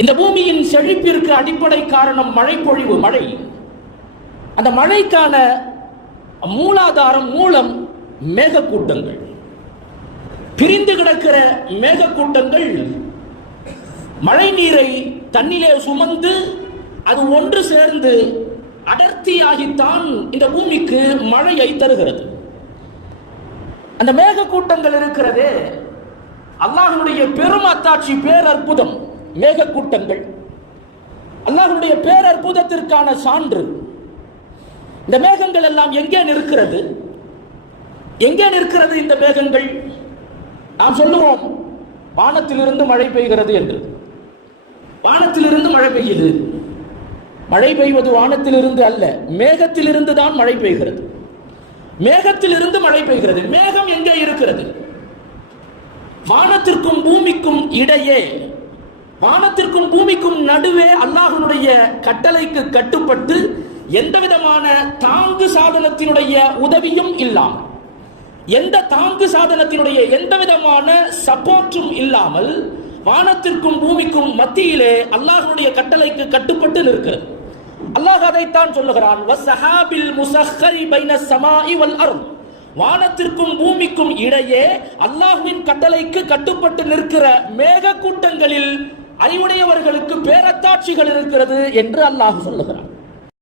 இந்த பூமியின் செழிப்பிற்கு அடிப்படை காரணம் மழை பொழிவு, மழை. அந்த மழைக்கான மூலாதாரம், மூலம் மேகக்கூட்டங்கள். பிரிந்து கிடக்கிற மேகக்கூட்டங்கள் மழை நீரை தண்ணிலே சுமந்து அது ஒன்று சேர்ந்து அடர்த்தியாகித்தான் இந்த பூமிக்கு மழையை தருகிறது. அந்த மேகக்கூட்டங்கள் இருக்கிறதே அல்லாஹ்வுடைய பெரும் அத்தாட்சி, பேரற்புதம். மேகக்கூட்டங்கள் அல்லாஹ்வுடைய பேரற்புதத்திற்கான சான்று. இந்த மேகங்கள் எல்லாம் எங்கே நிற்கிறது? எங்கே நிற்கிறது இந்த மேகங்கள்? நாம் சொல்லுவோம் வானத்திலிருந்து மழை பெய்கிறது என்று. வானத்திலிருந்து மழை பெய்யுது. மழை பெய்வது வானத்திலிருந்து அல்ல, மேகத்திலிருந்து தான் மழை பெய்கிறது. மேகத்திலிருந்து மழை பெய்கிறது. மேகம் எங்கே இருக்கிறது? வானத்திற்கும் பூமிக்கும் இடையே, வானத்திற்கும் பூமிக்கும் நடுவே அல்லாஹ்வுடைய கட்டளைக்கு கட்டுப்பட்டு எந்த விதமான தாங்கு சாதனத்தினுடைய உதவியும் இல்லாமல், எந்த தாங்கு சாதனத்தினுடைய எந்த விதமான சப்போர்ட்டும் இல்லாமல் வானத்திற்கும் பூமிக்கும் மத்தியிலே அல்லாஹ்வுடைய கட்டளைக்கு கட்டுப்பட்டு நிற்கிறது. அல்லாஹ் அதைத்தான் சொல்லுகிறான், வஸ்ஸஹாபில் முஸக்கரி பைன ஸமாஇ வல் அர்த். வானத்திற்கும் பூமிக்கும் இடையே அல்லாஹ்வின் கட்டளைக்கு கட்டுப்பட்டு நிற்கிற மேக கூட்டங்களில் அறிவுடையவர்களுக்கு பேரத்தாட்சிகள் இருக்கிறது என்று அல்லாஹ் சொல்லுகிறான்.